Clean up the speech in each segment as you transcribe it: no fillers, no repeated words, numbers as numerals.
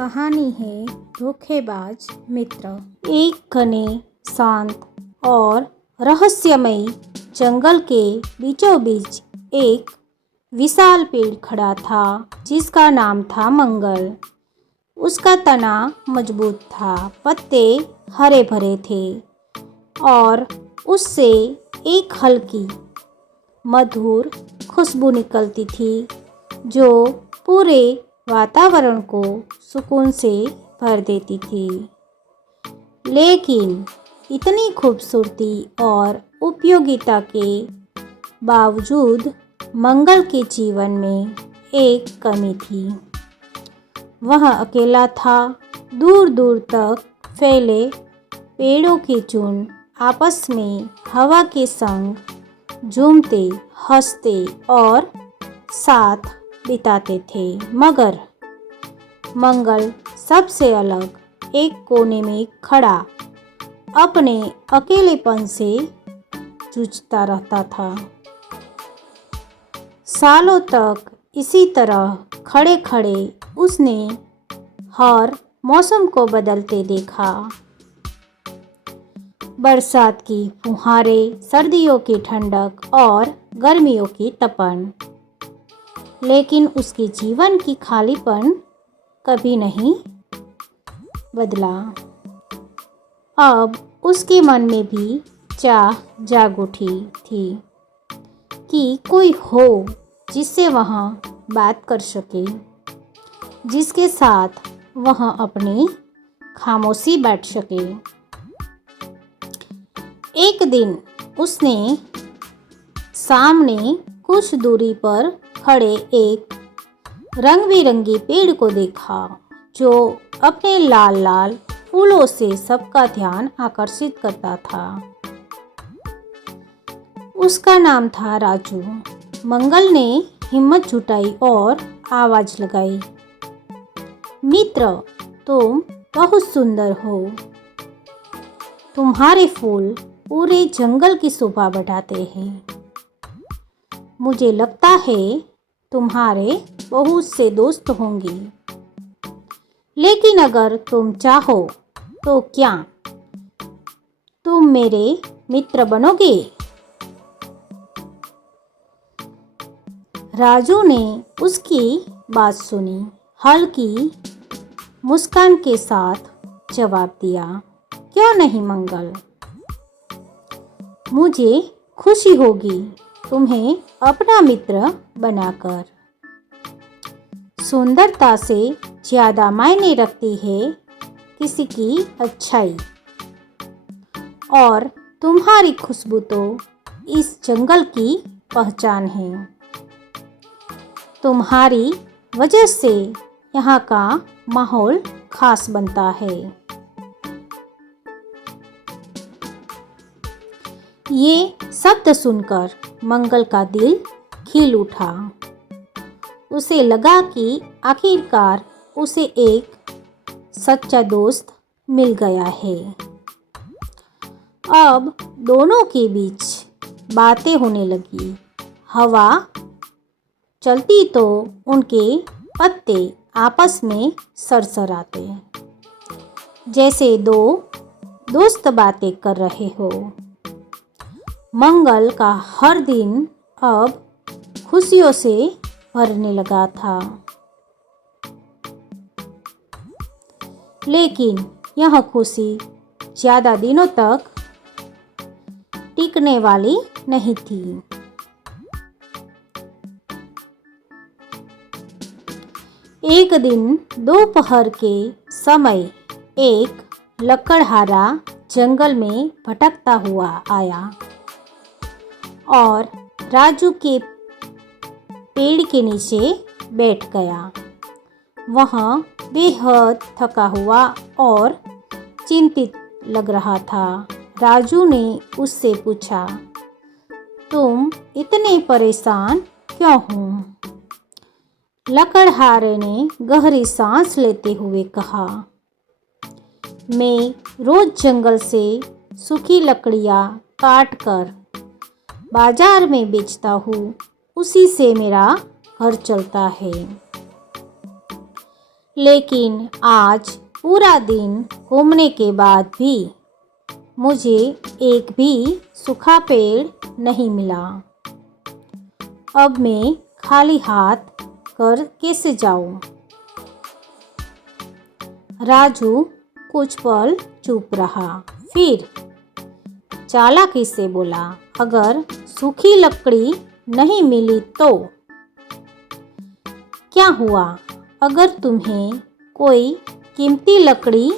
कहानी है धोखेबाज मित्र। एक घने शांत और रहस्यमयी जंगल के बीचों बीच एक विशाल पेड़ खड़ा था जिसका नाम था मंगल। उसका तना मजबूत था, पत्ते हरे भरे थे और उससे एक हल्की मधुर खुशबू निकलती थी जो पूरे वातावरण को सुकून से भर देती थी। लेकिन इतनी खूबसूरती और उपयोगिता के बावजूद मंगल के जीवन में एक कमी थी। वह अकेला था। दूर दूर तक फैले पेड़ों के झुंड आपस में हवा के संग झूमते, हंसते और साथ बिताते थे, मगर मंगल सबसे अलग एक कोने में खड़ा अपने अकेलेपन से जूझता रहता था। सालों तक इसी तरह खड़े खड़े उसने हर मौसम को बदलते देखा। बरसात की फुहारें, सर्दियों की ठंडक और गर्मियों की तपन, लेकिन उसके जीवन की खालीपन कभी नहीं बदला। अब उसके मन में भी चाह जाग उठी थी कि कोई हो जिससे वह बात कर सके, जिसके साथ वह अपनी खामोशी बांट सके। एक दिन उसने सामने कुछ दूरी पर खड़े एक रंग बिरंगी पेड़ को देखा जो अपने लाल लाल फूलों से सबका ध्यान आकर्षित करता था। उसका नाम था राजू। मंगल ने हिम्मत जुटाई और आवाज लगाई, मित्र, तुम बहुत सुंदर हो। तुम्हारे फूल पूरे जंगल की शोभा बढ़ाते हैं। मुझे लगता है तुम्हारे बहुत से दोस्त होंगे, लेकिन अगर तुम चाहो तो क्या तुम मेरे मित्र बनोगे? राजू ने उसकी बात सुनी, हल्की मुस्कान के साथ जवाब दिया, क्यों नहीं मंगल, मुझे खुशी होगी तुम्हें अपना मित्र बनाकर। सुंदरता से ज़्यादा मायने रखती है किसी की अच्छाई, और तुम्हारी खुशबू तो इस जंगल की पहचान है। तुम्हारी वजह से यहाँ का माहौल खास बनता है। ये शब्द सुनकर मंगल का दिल खिल उठा। उसे लगा कि आखिरकार उसे एक सच्चा दोस्त मिल गया है। अब दोनों के बीच बातें होने लगी। हवा चलती तो उनके पत्ते आपस में सरसराते, जैसे दो दोस्त बातें कर रहे हो। मंगल का हर दिन अब खुशियों से भरने लगा था, लेकिन यह खुशी ज़्यादा दिनों तक टिकने वाली नहीं थी। एक दिन दोपहर के समय एक लकड़हारा जंगल में भटकता हुआ आया और राजू के पेड़ के नीचे बैठ गया। वह बेहद थका हुआ और चिंतित लग रहा था। राजू ने उससे पूछा, तुम इतने परेशान क्यों हो? लकड़हारे ने गहरी सांस लेते हुए कहा, मैं रोज जंगल से सूखी लकड़ियाँ काट कर बाजार में बेचता हूँ, उसी से मेरा घर चलता है। लेकिन आज पूरा दिन घूमने के बाद भी मुझे एक भी सूखा पेड़ नहीं मिला। अब मैं खाली हाथ घर कैसे जाऊं? राजू कुछ पल चुप रहा, फिर चालाकी से बोला, अगर सूखी लकड़ी नहीं मिली तो? क्या हुआ अगर तुम्हें कोई कीमती लकड़ी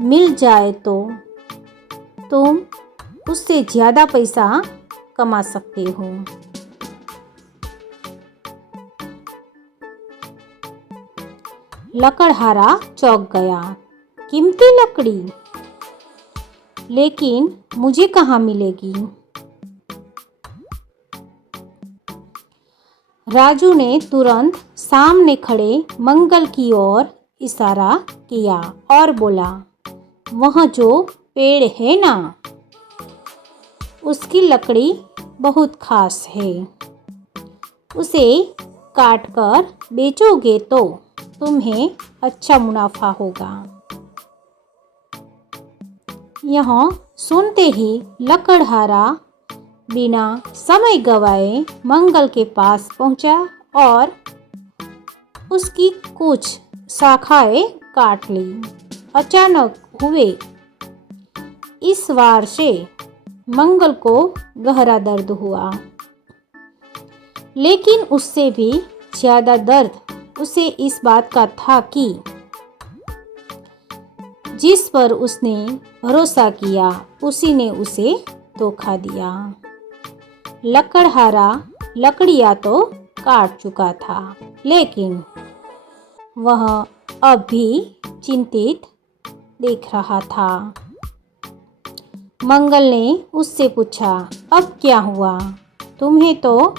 मिल जाए तो? तुम उससे ज़्यादा पैसा कमा सकते हो। लकड़हारा चौंक गया। कीमती लकड़ी? लेकिन मुझे कहाँ मिलेगी? राजू ने तुरंत सामने खड़े मंगल की ओर इशारा किया और बोला, वह जो पेड़ है ना, उसकी लकड़ी बहुत खास है। उसे काटकर बेचोगे तो तुम्हें अच्छा मुनाफा होगा। यह सुनते ही लकड़हारा बिना समय गवाए मंगल के पास पहुंचा और उसकी कुछ शाखाएं काट ली। अचानक हुए इस वार से मंगल को गहरा दर्द हुआ, लेकिन उससे भी ज़्यादा दर्द उसे इस बात का था कि जिस पर उसने भरोसा किया उसी ने उसे धोखा दिया। लकड़हारा लकड़ियाँ तो काट चुका था, लेकिन वह अब भी चिंतित देख रहा था। मंगल ने उससे पूछा, अब क्या हुआ? तुम्हें तो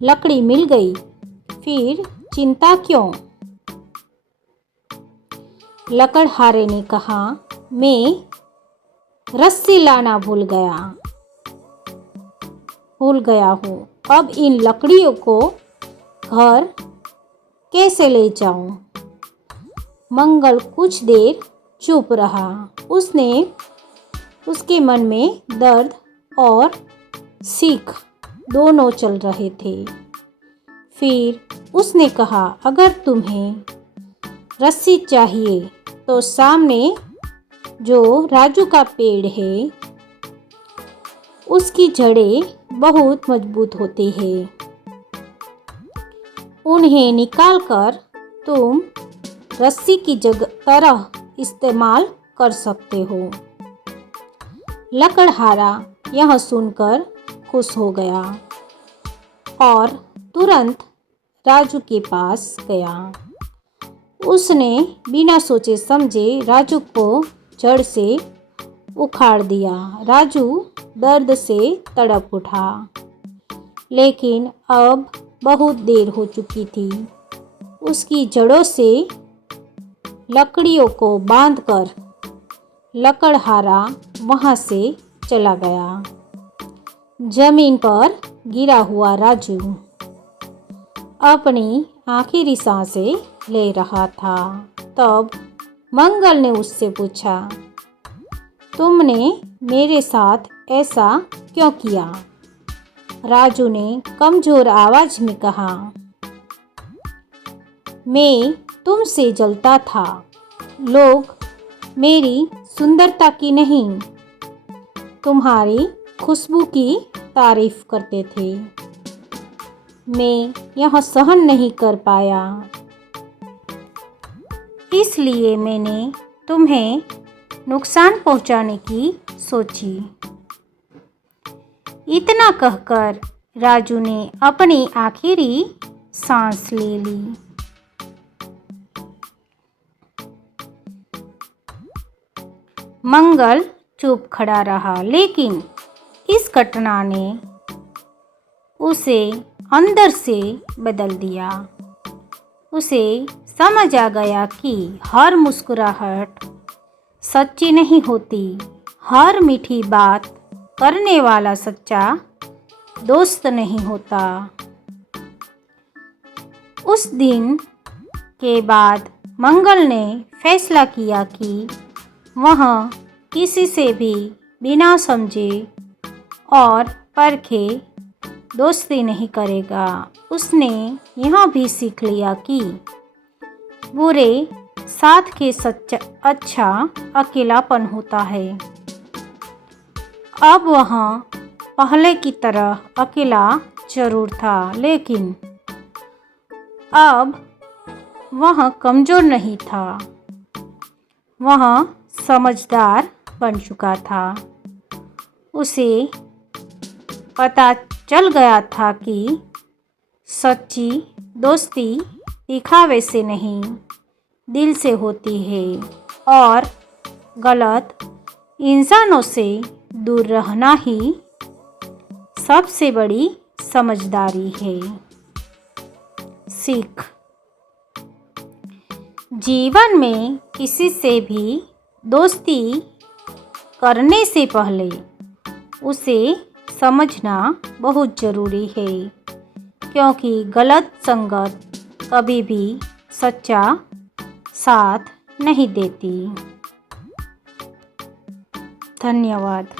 लकड़ी मिल गई, फिर चिंता क्यों? लकड़हारे ने कहा, मैं रस्सी लाना भूल गया हूँ। अब इन लकड़ियों को घर कैसे ले जाऊं? मंगल कुछ देर चुप रहा। उसके मन में दर्द और सीख दोनों चल रहे थे। फिर उसने कहा, अगर तुम्हें रस्सी चाहिए तो सामने जो राजू का पेड़ है उसकी जड़ें बहुत मजबूत होती है। उन्हें निकालकर तुम रस्सी की तरह इस्तेमाल कर सकते हो। लकड़हारा यह सुनकर खुश हो गया और तुरंत राजू के पास गया। उसने बिना सोचे समझे राजू को जड़ से उखाड़ दिया। राजू दर्द से तड़प उठा, लेकिन अब बहुत देर हो चुकी थी। उसकी जड़ों से लकड़ियों को बांधकर लकड़हारा वहाँ से चला गया। जमीन पर गिरा हुआ राजू अपनी आखिरी सांसें ले रहा था। तब मंगल ने उससे पूछा, तुमने मेरे साथ ऐसा क्यों किया? राजू ने कमजोर आवाज में कहा, मैं तुमसे जलता था। लोग मेरी सुंदरता की नहीं, तुम्हारी खुशबू की तारीफ करते थे। मैं यह सहन नहीं कर पाया, इसलिए मैंने तुम्हें नुकसान पहुंचाने की सोची। इतना कहकर राजू ने अपनी आखिरी सांस ले ली। मंगल चुप खड़ा रहा, लेकिन इस घटना ने उसे अंदर से बदल दिया। उसे समझ आ गया कि हर मुस्कुराहट सच्ची नहीं होती, हर मीठी बात करने वाला सच्चा दोस्त नहीं होता। उस दिन के बाद मंगल ने फैसला किया कि वह किसी से भी बिना समझे और परखे दोस्ती नहीं करेगा। उसने यह भी सीख लिया कि बुरे साथ के सच्चा अच्छा अकेलापन होता है। अब वह पहले की तरह अकेला जरूर था, लेकिन अब वह कमज़ोर नहीं था। वह समझदार बन चुका था। उसे पता चल गया था कि सच्ची दोस्ती दिखावे से नहीं, दिल से होती है और गलत इंसानों से दूर रहना ही सबसे बड़ी समझदारी है। सीख: जीवन में किसी से भी दोस्ती करने से पहले उसे समझना बहुत ज़रूरी है, क्योंकि गलत संगत कभी भी सच्चा साथ नहीं देती। धन्यवाद।